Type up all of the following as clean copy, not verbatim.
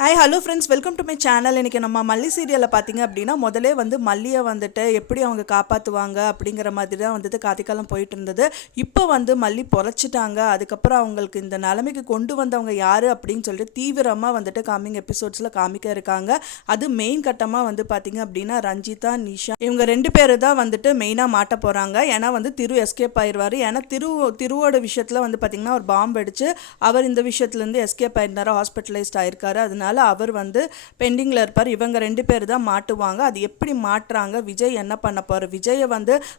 Hi hello friends, welcome to my channel. இன்றைக்கி நம்ம மல்லி சீரியலில் பார்த்திங்க அப்படின்னா முதலே மல்லியை எப்படி அவங்க காப்பாற்றுவாங்க அப்படிங்கிற மாதிரி தான் கதைக்காலம் போயிட்டு இருந்தது. இப்போ மல்லி பொழைச்சிட்டாங்க. அதுக்கப்புறம் அவங்களுக்கு இந்த நிலைமைக்கு கொண்டு வந்தவங்க யார் அப்படின்னு சொல்லிட்டு தீவிரமாக கம்மிங் எபிசோட்ஸில் காமிக்க இருக்காங்க. அது மெயின் கட்டமாக பார்த்திங்க அப்படின்னா ரஞ்சிதா, நிஷா இவங்க 2 பேர் தான் மெயினாக மாட்ட போகிறாங்க. ஏன்னா திரு எஸ்கேப் ஆயிடுவார். ஏன்னா திருவோட விஷயத்தில் பார்த்திங்கன்னா ஒரு பாம்பு அடித்து அவர் இந்த விஷயத்துலேருந்து எஸ்கேப் ஆயிருந்தார், ஹாஸ்பிட்டலைஸ்ட் ஆயிருக்காரு. அதனால அவர் பெண்டிங்கில் இருப்பார். இவங்க 2 பேர் தான் மாட்டுவாங்க. அது எப்படி மாட்டுறாங்க, விஜய் என்ன பண்ண போகிறார், விஜயை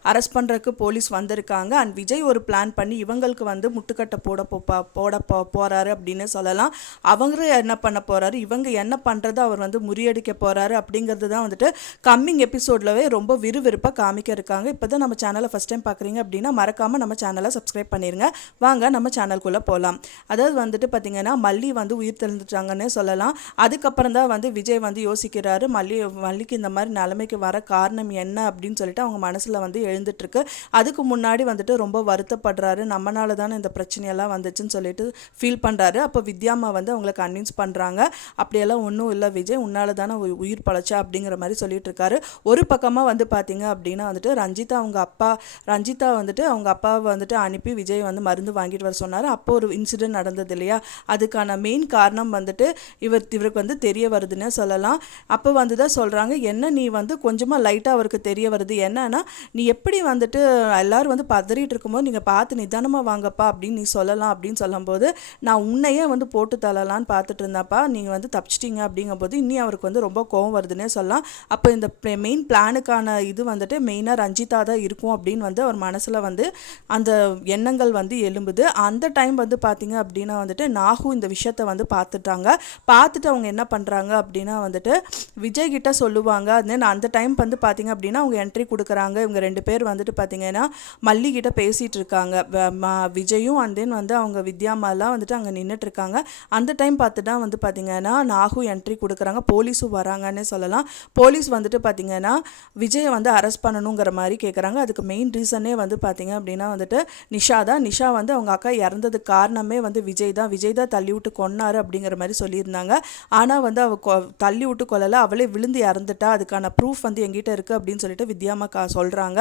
அரெஸ்ட் பண்ணுறதுக்கு போலீஸ் வந்திருக்காங்க. அண்ட் விஜய் ஒரு பிளான் பண்ணி இவங்களுக்கு முட்டுக்கட்டை போட போகிறாரு அப்படின்னு சொல்லலாம். அவங்க என்ன பண்ண போகிறாரு, இவங்க என்ன பண்ணுறதை அவர் முறியடிக்க போகிறாரு அப்படிங்கிறது தான் கம்மிங் எபிசோட்லவே ரொம்ப விறுவிறுப்பாக காமிக்க இருக்காங்க. இப்போ தான் நம்ம சேனலை ஃபஸ்ட் டைம் பார்க்குறீங்க அப்படின்னா மறக்காமல் நம்ம சேனலை சப்ஸ்கிரைப் பண்ணிடுங்க. வாங்க நம்ம சேனலுக்குள்ளே போகலாம். அதாவது பார்த்திங்கன்னா மல்லி உயிர் தெழுந்துட்டாங்கன்னே சொல்லலாம். அதுக்கப்புறம் தான் விஜய் யோசிக்கிறாரு, மல்லிக்கு இந்த மாதிரி நிலைமைக்கு வர காரணம் என்ன அப்படின்னு சொல்லிட்டு அவங்க மனசில் எழுந்துட்டுருக்கு. அதுக்கு முன்னாடி ரொம்ப வருத்தப்படுறாரு. நம்மளால தானே இந்த பிரச்சனையெல்லாம் வந்துச்சுன்னு சொல்லிட்டு ஃபீல் பண்ணுறாரு. அப்போ வித்யாமா அவங்களை கன்வின்ஸ் பண்ணுறாங்க. அப்படியெல்லாம் ஒன்றும் இல்லை விஜய், உன்னால தானே உயிர் பழச்சா அப்படிங்கிற மாதிரி சொல்லிட்டு இருக்காரு. ஒரு பக்கமாக பார்த்தீங்க அப்படின்னா ரஞ்சிதா அவங்க அப்பாவை அனுப்பி விஜய் மருந்து வாங்கிட்டு வர சொன்னார். அப்போ ஒரு இன்சிடென்ட் நடந்தது இல்லையா, அதுக்கான மெயின் காரணம் இவருக்கு தெரிய வருதுன்னு சொல்லலாம். அப்போ தான் சொல்கிறாங்க, என்ன நீ கொஞ்சமாக லைட்டாக அவருக்கு தெரிய வருது, என்னன்னா நீ எப்படி எல்லோரும் பதறிட்டு இருக்கும்போது நீங்கள் பார்த்து நிதானமாக வாங்கப்பா அப்படின்னு நீ சொல்லலாம் அப்படின்னு சொல்லும்போது, நான் உன்னையே போட்டு தள்ளலான்னு பார்த்துட்டு இருந்தாப்பா, நீங்கள் தப்பிச்சிட்டிங்க அப்படிங்கும்போது இன்னி அவருக்கு ரொம்ப கோவம் வருதுன்னே சொல்லலாம். அப்போ இந்த மெயின் பிளானுக்கான இது மெயினாக ரஞ்சிதா தான் இருக்கும் அப்படின்னு அவர் மனசில் அந்த எண்ணங்கள் எழும்புது. அந்த டைம் பார்த்தீங்க அப்படின்னா நாகு இந்த விஷயத்தை பார்த்துட்டாங்க. பார்த்துட்டு அவங்க என்ன பண்ணுறாங்க அப்படின்னா விஜய் கிட்ட சொல்லுவாங்க. தென் அந்த டைம் பார்த்தீங்க அப்படின்னா அவங்க என்ட்ரி கொடுக்குறாங்க. இவங்க 2 பேர் பார்த்தீங்கன்னா மல்லி கிட்ட பேசிகிட்டு இருக்காங்க. விஜயும் அண்ட் தென் அவங்க வித்யாமாலாம் அங்கே நின்றுட்டுருக்காங்க. அந்த டைம் பார்த்து தான் பார்த்தீங்கன்னா நாகு என்ட்ரி கொடுக்குறாங்க. போலீஸும் வராங்கன்னே சொல்லலாம். போலீஸ் பார்த்தீங்கன்னா விஜயை அரெஸ்ட் பண்ணணுங்கிற மாதிரி கேட்குறாங்க. அதுக்கு மெயின் ரீசனே பார்த்தீங்க அப்படின்னா நிஷா தான். நிஷா அவங்க அக்கா இறந்ததுக்கு காரணமே விஜய் தான் தள்ளி விட்டு கொன்னாரு அப்படிங்கிற மாதிரி சொல்லியிருந்தாங்க. ஆனால் அவள் தள்ளி விட்டு கொள்ளலை, அவளே விழுந்து இறந்துட்டா, அதுக்கான ப்ரூஃப் எங்கிட்ட இருக்குது அப்படின்னு சொல்லிட்டு வித்யாமா சொல்கிறாங்க.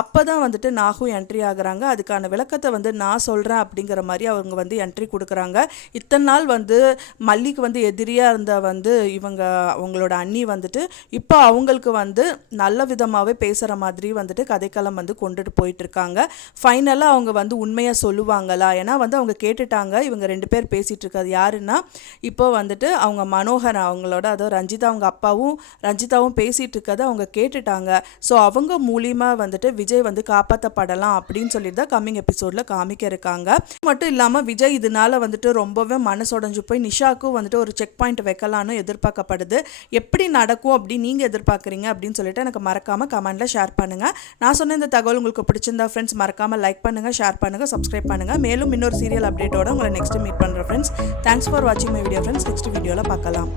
அப்போ தான் நாகு என்ட்ரி ஆகுறாங்க. அதுக்கான விளக்கத்தை நான் சொல்கிறேன் அப்படிங்கிற மாதிரி அவங்க என்ட்ரி கொடுக்குறாங்க. இத்தனை நாள் மல்லிக்கு எதிரியாக இருந்த இவங்க அவங்களோட அண்ணி இப்போ அவங்களுக்கு நல்ல விதமாகவே பேசுகிற மாதிரி கதைக்களம் கொண்டுட்டு போயிட்டுருக்காங்க. ஃபைனலாக அவங்க உண்மையாக சொல்லுவாங்களா, ஏன்னா அவங்க கேட்டுட்டாங்க. இவங்க 2 பேர் பேசிகிட்டு இருக்காது யாருன்னா இப்போ அவங்க மனோகர் அவங்களோட, அதாவது ரஞ்சிதா அவங்க அப்பாவும் ரஞ்சிதாவும் பேசிகிட்டு இருக்கதை அவங்க கேட்டுட்டாங்க. ஸோ அவங்க மூலியமாக விஜய் காப்பாற்றப்படலாம் அப்படின்னு சொல்லிட்டு தான் கம்மிங் எபிசோடில் காமிக்க இருக்காங்க. மட்டும் இல்லாமல் விஜய் இதனால ரொம்பவே மனசுடைஞ்சு போய் நிஷாவுக்கும் ஒரு செக் பாயிண்ட் வைக்கலான்னு எதிர்பார்க்கப்படுது. எப்படி நடக்கும் அப்படின்னு நீங்கள் எதிர்பார்க்குறீங்க அப்படின்னு சொல்லிட்டு எனக்கு மறக்காமல் கமெண்ட்டில் ஷேர் பண்ணுங்கள். நான் சொன்ன இந்த தகவல் உங்களுக்கு பிடிச்சிருந்தா ஃப்ரெண்ட்ஸ் மறக்காமல் லைக் பண்ணுங்கள், ஷேர் பண்ணுங்கள், சப்ஸ்கிரைப் பண்ணுங்கள். மேலும் இன்னொரு சீரியல் அப்டேட்டோட உங்களை நெக்ஸ்ட் மீட் பண்ணுறேன் ஃப்ரெண்ட்ஸ். தேங்க்ஸ் ஃபார் வாட்சிங் மை வீடியோ ஃப்ரெண்ட்ஸ். நெக்ஸ்ட் வீடியோவில் பார்க்கலாம்.